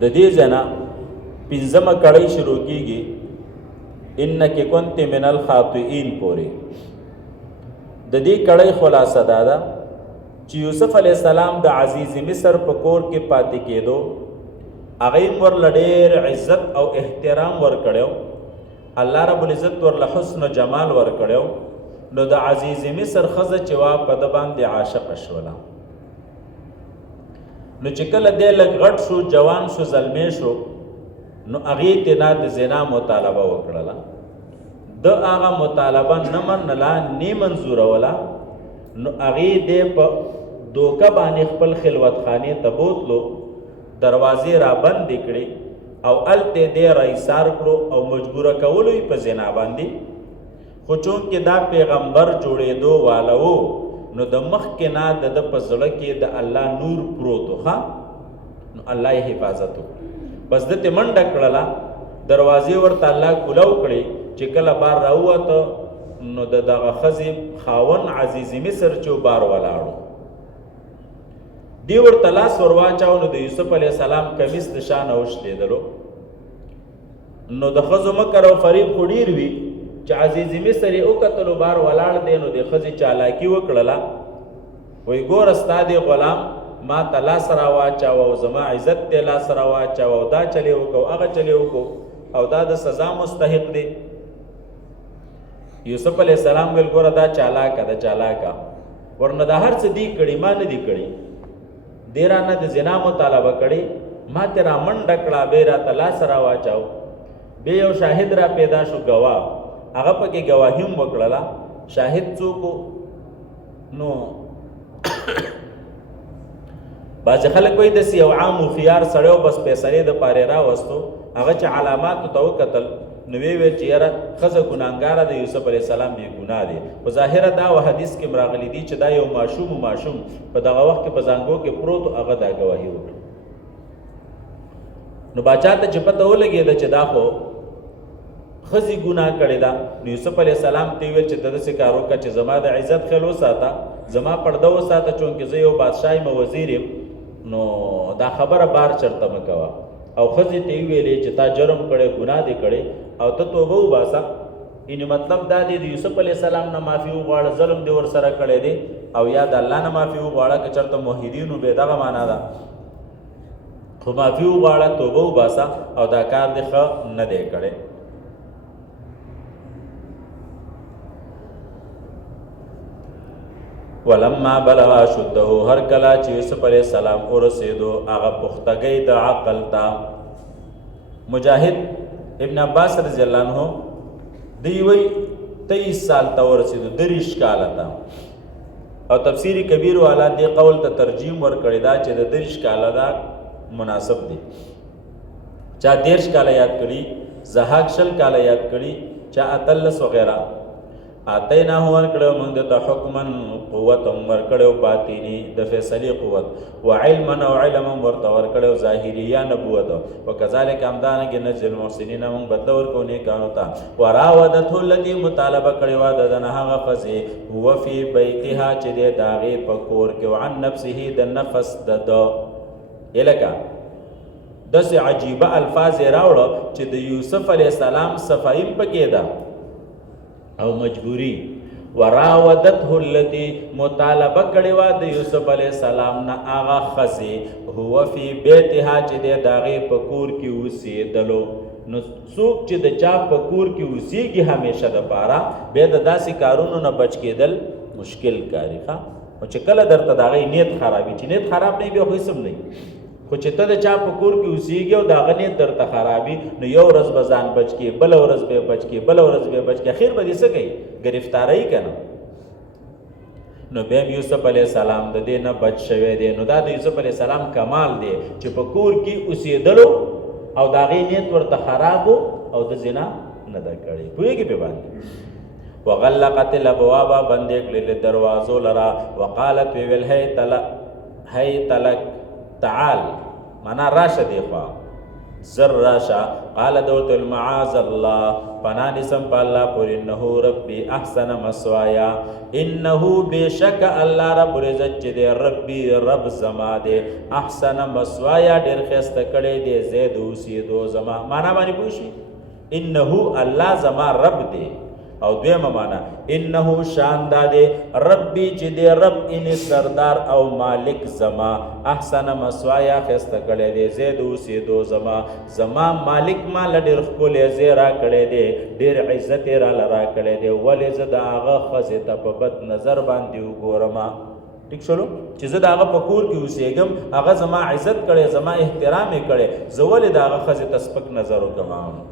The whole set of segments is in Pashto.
د دې ځنا پنځمه کړۍ شروع کیږي انک کنت من الخاطئین پورې. د دې کړۍ خلاصه دا ده چې یوسف علیه السلام د عزیز مصر په کور کې پاتې کېدو هغه ورله ډېر عزت او احترام ورکړیو، الله رب العزت ورله حسن و جمال ورکړیو. نو د عزیز مصر ښځه چې وه په ده باندې عاشقه شوله. نو چې کله دی لږ غټ شو، جوان شو، زلمی شو، نو هغې ته نه د زنا مطالبه وکړله. د هغه مطالبه نه منله، نه منظوروله. نو هغې دی په دوکه باندې خپل خلوت خانې ته بوتلو، دروازې را بندې کړې او هلته دی رایسار کړو او مجبوره کولو یې په زنا باندې. خو چونکې دا پیغمبر جوړېدو واله و، نو د مخکې نه د ده په زړه کې د الله نور پروت و. نو الله یې حفاظت وکړو. بس ده ته منډه کړله، دروازې ورته الله کولاو کړې. چې کله بار راووته نو د دغه ښځې خاوند عزیز مصر چې بار ولاړو، دی ورته لاس ور واچاو. نو د یوسف علیه السلام کمیس د شا نه وشلېدلو. نو د ښځو مکر او فریب خو ډېر وي چې عزیز مصر یې وکتلو بار ولاړ دی. نو د ښځې چالاکي وکړله، وایي ګوره ستا دی غلام ما ته لاس را واچاوه او زما عزت ته لاس را واچاوه او دا چلې وکړو هغه چلې وکړو او دا د سزا مستحق دی. یوسف علیه السلام ویل ګوره دا چالاکه ده، چالاکه ورنه دا هر څه دی کړي، ما نه دي کړي. دی رانه د زنا مطالبه کړې، ما ته را منډه کړه، بیا یې راته لاس را واچاو. بیا یو شاهد را پیدا شو، ګواه، هغه پکې ګواهي هم وکړله. شاهد څوک و؟ نو بعضې خلک وایي داسې یو عام هوښیار سړی و، بس فیصلې دپارې راوستو. هغه چې علاماتو ته وکتل نو ویې ویل چې یاره ښځه ګناهګاره د یوسف علیه السلام بې ګناه دی. په ظاهره دا و حدیث کې هم راغلی دي چې دا یو ماشوم په دغه وخت کې په زانګو کې پروت و، هغه دا ګواهي وکړه. نو باچا ته چې پته ولګېده چې دا خو ښځې ګناه کړې ده، نو یوسف علیه السلام ته یې ویل چې ته داسې کار وکړه چې زما د عزت خیال وساته، زما پرده وساته، چونکې زه یو بادشاه یم، وزیر یم، نو دا خبره بار چرته مه کوه. او ښځې ته یې ویلې چې تا جرم کړی، ګناه دې کړی او ته توبه وباسه. یعنې مطلب دا دی د یوسف علیه السلام نه معافي وغواړه، ظلم دې ورسره کړی دی، او یا د الله نه معافي وغواړه. که چېرته موحدین وو بیا دغه معنا ده، خو معافي وغواړه، توبه وباسه او دا کار دې ښه نه دی کړی. ولما بلغ اشده، هر کله چې یوسف علیه السلام ورسېدو هغه پختګۍ د عقل ته. مجاهد ابن عباس رضی الله عنه دی وایي 23 سال ته ورسېدو، 30 کاله ته. او تفسیر کبیر والا دې قول ته ترجیم ورکړې ده چې د 30 کاله دا مناسب دی. چا 13 کاله یاد کړي، ضحاک 20 کاله یاد کړي، چا 18 وغیره. آتیناه ورکړو موږ ته حکما قوت ورکړو باطنی د فیصلې قوت، و علما او علم ورته ورکړو ظاهري یا نبوت. وکذالک همدارنګې نجزي المحسنین موږ بدله ورکو نیکانو ته. وراودته التي مطالبه کړې وه د ده نه هغه ښځې هو فی بیتها چې دی د هغې په کور کې، عن نفسه د نفس د ده. لکه داسې عجیبه الفاظ یې راوړه چې د یوسف علیه السلام صفایي هم پکې ده او مجبوری. وراودته التي مطالبه کړې وه د یوسف علیه السلام نه هغه ښځې هو فی بیتها چې دی د هغې په کور کې اوسېدلو. نو څوک چې د چا په کور کې اوسېږي همیشه دپاره، بیا د داسې کارونو نه بچ کېدل مشکل کاري. خو چې کله درته د هغې نیت خرابي، چې نیت خراب نه وي بیا خو هېڅ هم نه وي. خو چې ته د چا په کور کې اوسېږي او د هغه نیت درته خرابي، نو یو ورځ به ځان بچ کې، بله ورځ به بچ کې، بله ورځ به بچ کې، اخر به دې څه کوي؟ ګرفتارۍ که نه. نو بیا هم یوسف علیه السلام د دې نه بچ شوی دی. نو دا د یوسف علیه السلام کمال دی چې په کور کې اوسېدلو او د هغې نیت ورته خراب و او د زنا نه ده کړې. پوهېږي پې باندې. وغلقت الابواب، بندې کړلې دروازو لره. وقالت ویل هی تلک تعال، معنا راشه دی خوا. زر راشا قال دوت المعاذ الله پناه نسم پا اللہ پر انہو ربی احسن مسوایا انہو بیشک اللہ رب العزت چی دے ربی رب زما دے احسن مسوایا دیر خیست کڑے دے زید اوسیدو زما مانا مانی پوشی انہو اللہ زما رب دے او دویم مانا انہو شاندہ دے ربی چی دے رب ان سردار او مالک زما احسن مسوایا خیست کڑے دے زید اوسیدو زما مالک ما لدیر خکولی زیرا کڑے دے دیر عزت را لرا کڑے دے ولی زد آغا خزیتا پا بد نظر باندیو گورما ٹھیک شلو چی زد آغا پا کور کی اوسیگم آغا زما عزت کڑے زما احترامی کڑے زولی دا آغا خزیتا سپک نظرو کمام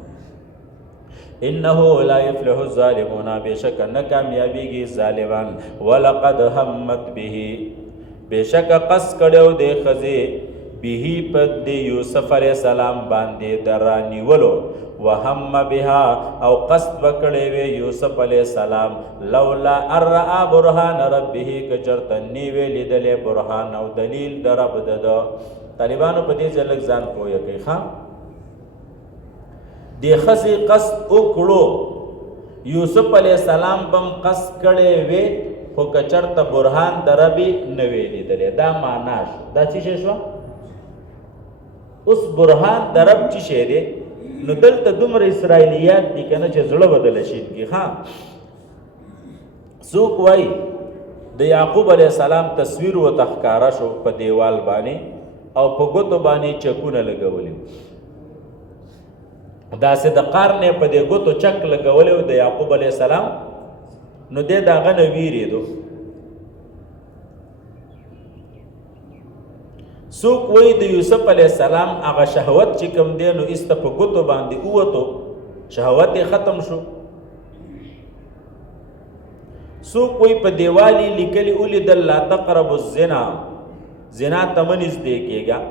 انہو لا یفلح الظالمون بیشک نکامیابی گی ظالمان ولقد همت به بیشک قص کڑیو دے خزی بیہی پد دے یوسف علیہ السلام باندے درانی ولو وهم بها او قصد بکڑیوے یوسف علیہ السلام لولا ارعا برحان ربه کچرتنی وی لیدلے برحان او دلیل در رب ددو طالبانو پدی جلک زان کو یکی خام دی خسی قصد اکڑو یوسف علیہ السلام بم قصد کڑے وے خو کچرت برحان دربی نوی لیدلے دا معناش دا چی ششوا اس برحان درب چی شیدے نو دلتا دمر اسرائیلیات دی کنا چه زڑا بدل شید کی خواہ سوک وائی دا یعقوب علیہ السلام تصویر و تخکارا شو پا دیوال بانی او پا گتو بانی چکون لگولیو دا سے دا قارنے پا دے گتو چک لگولیو دا یعقوب علیہ السلام نو دے دا غن ویری دو سوک وی د یوسف علیہ السلام آغا شہوت چکم دے نو استا پا گتو باندی اوتو شہوت ختم شو سوک وی پا دیوالی لکلی اولی دل لا تقرب الزنا زنا تمنیز دیکھے گا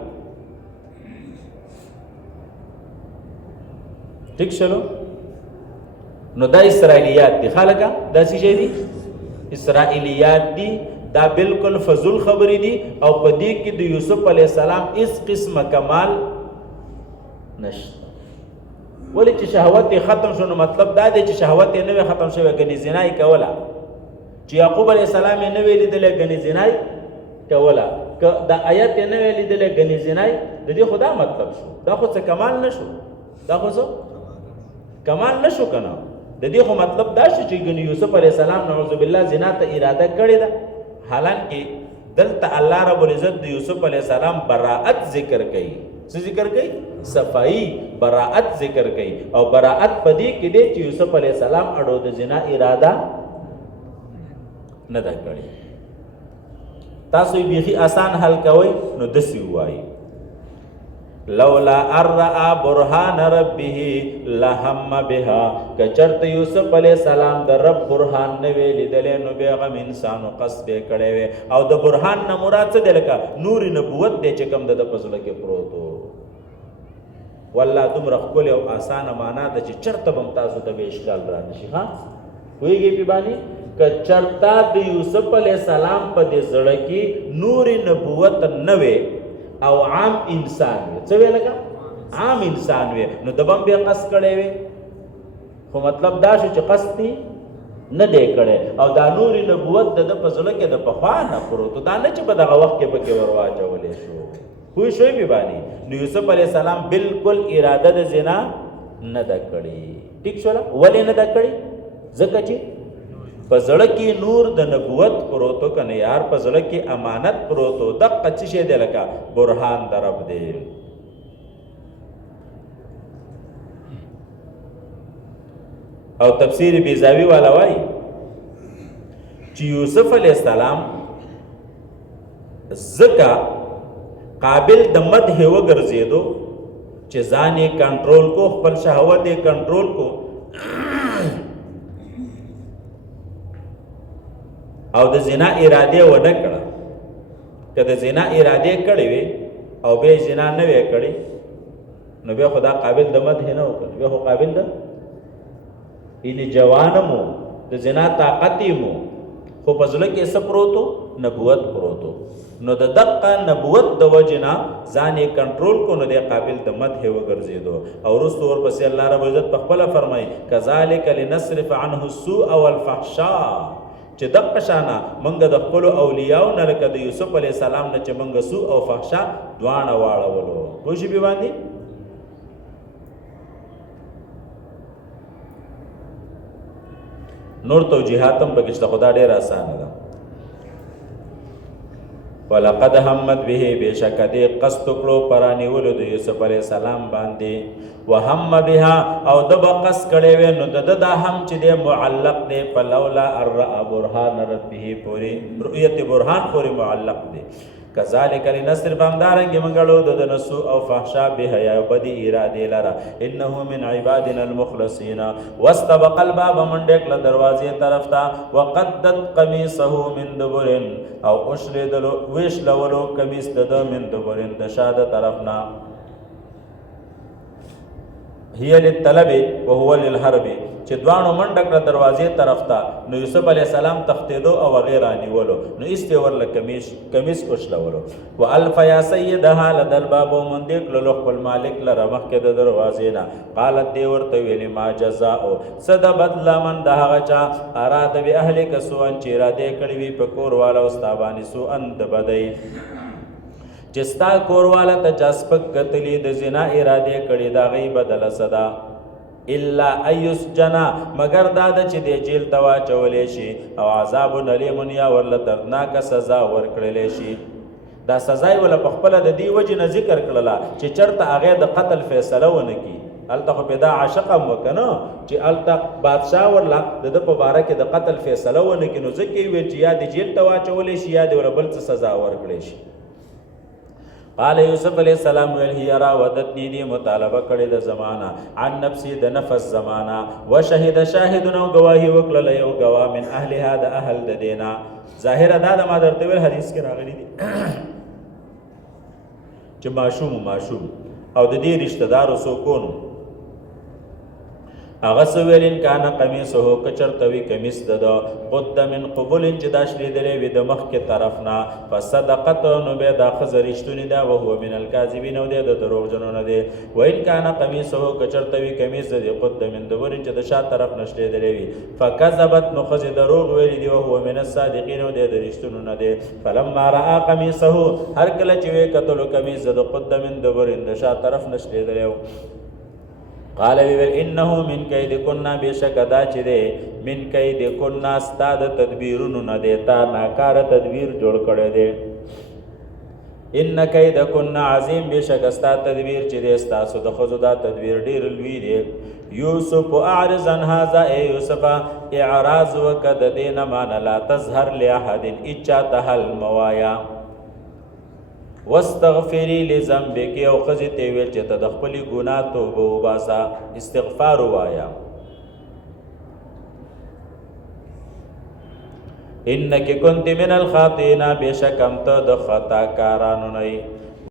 ٹھیک شلو نو دا اسرائیلیات دی خالقا دا سی شای دی اسرائیلیات دی دا بالکل فضل خبری دی او پدی کی دی یوسف علیہ السلام اس قسم کمال نشتا ولی چی شہوت ختم شو نو مطلب دا دی چی شہوت نوی ختم شو گنی زنائی کولا چی یعقوب علیہ السلام نوی لیدلے گنی زنائی کولا دا آیت نوی لیدلے گنی زنائی دا دی خدا مطلب شو دا خود سے کمال نشو دا خود سے کمال نشو کنا دا دی خود مطلب دا شو چی گنی یوسف علیہ السلام نعوذ باللہ زنا تا ارادہ کردی دا حالانکہ دلتا اللہ رب العزت یوسف علیہ السلام براعت ذکر کئی سی ذکر کئی صفائی براعت ذکر کئی او براعت پدی کی دے چی یوسف علیہ السلام اڑو دا زنا ارادہ ندا کری تاسوی بیخی آسان حل کوئی نو دسی ہوائی لولا ارعا برحان ربه لهم بها کچرت یوسف علیہ السلام در رب برحان نوی لیدلے نو بیغم انسانو قصبے کڑے وے او دا برحان نمورات سے دلکا نور نبوت دے چکم دا پزلک پروتو واللہ تم رخ کلی او آسان مانا دا چی چرت بمتازو دا بے اشکال را نشی خواہ ہوئی گئی پی بانی کچرتا دا یوسف علیہ السلام پا دے زڑکی نور نبوت نوے او عام انسان وے چوے لگا عام انسان وے نو دبم بے قصد کڑے وے خو مطلب دا شو چی قصد تی ندے کڑے او دا نور نبوت دا پزلک دا پخوانا کرو تو دا نچی پا دا وقت کے پکے ورواجہ ولے شو ہوئی شوئی بھی بانی نو یوسف علیہ السلام بالکل ارادہ دا زنا ندا کڑی ٹھیک شولا ولی ندا کڑی زکا چی پزڑکی نور د نبوت پروتو کنے یار پزڑکی امانت پروتو دق چشے دے لکا برحان در رب دے او تفسیر بیزاوی والا وائی چی یوسف علیہ السلام زکا قابل د مدح وگرزیدو چی زانی کنٹرول کو خپل شہوت کنٹرول کو او د زنا اراده و نکړه که د زنا اراده کړي وي او به زنا نه وي کړي نو به خدا قابل د مدح نه وکړي به قابل د ان جوانمو د زنا طاقت مو خو پزله کې سپروتو نبوت پروتو نو د دقه نبوت د وجنا ځان یې کنټرول کو نو د قابل د مدح وګرځیدو او رسول ورپسې الله رب عزت په خپل فرمای کذالک لنصرف عنه السوء والفحشاء چې دقه شانه منګه د خپل اولیاء نه لکه د یوسف علی السلام نه چې منګه سوء او فحشاء دواړه واړولو پوښی به باندې نور توجیهاتم بګشت خدا ډیر آسان ده ولقد همت به بشک دې قصد کړو پرانی ولود یوسف علی السلام باندې وهم بها او دب قص کړي و نو د هم چې دې معلق دې فلولا الرا برهان ربه پوری رؤیت برهان پوری معلق دې کذالک لنصر بامدارنګ منګلو د نسو او فحشاء به یا بدی اراده لرا انه من عبادنا المخلصین واستبق الباب منډک له دروازې طرف ته وقدت قمیصه من دبر او اشردلو ویش لولو قمیص د من دبر د شاده طرفنا هي للطلب وهو للحرب چې دوانو منډک له دروازې طرف ته نو یوسف علی السلام تختیدو او غیر انیولو نو استور له کمیس کوشلولو والف یا سیدها لدل باب مندک له خپل مالک لره مخکې د دروازې نه قالت دی ورته ویلی ما جزاء صد بدل من دهغه چا اراد به اهلک سوء چې را دې کړی وي په کور والا استابانی سوء اند بدای چستا کوروالا ته چاسپک قتلی د زنا اراده کړي دا غي بدل صدا الا ایس جنا مگر داد چې د جیل توا چولې شي او عذاب نلیم یا ول دردناک سزا ورکړلې شي دا سزا ول په خپل د دی وجه ذکر کړلا چې چرته هغه د قتل فیصله ونه کی الته خو پیدا عاشق مکنه چې الته بادشاہ ورلا د په باره کې د قتل فیصله ونه کی نو ځکه وی چې یا د جیل توا چولې شي یا د ول څه سزا ورکړلې شي قال یوسف علیہ السلام ویل هی راودتنی دی مطالبه کړی د زمانہ عن نفسی د نفس زمانہ وشهد شاهد نو گواہی وکړه یو گواه من اهل هذا اهل د دینا ظاهر ادا د ما درته ویل حدیث کې راغلی دی چې معشوم او د دې رشتہ دارو سو کونو هغه سویلین کانا قمیصه کچرتوی کمیس ددا قد من قبول چې داشلی درې وې د مخ کې طرف نه فصدقت نو به دا خزرشتونی دا او هو من الکاذبین او د دروغجنو نه دی وین کانا قمیصه کچرتوی کمیس د قد من دور چې د شا طرف نشلی درې وې فکذبت نو خز دروغ ویل دی او هو من الصادقین او د رښتونو نه دی فلما را قمیصه هر کله چې وې قتل کمیس د قد من دور د شا طرف نشلی درې قال ویل انه من کید کنا بشکدا چې ده من کید کنا استاد تدبیرونو نه دیتا ناکار تدبیر جوړ کړی دی ان کید کنا عظیم بشک استاد تدبیر چې ده استاسو د خزدا تدبیر ډیر لوی دی یوسف اعرض عن هذا ای یوسف اعراض وکد دین مان لا تظهر لاحد اچا تهل موایا واستغفری لذنبک او خزی ته ویل چې ته د خپل ګناه توبه وباسا استغفار وایا انک کنت من الخاطئین بشکم ته د خطا کارانو نه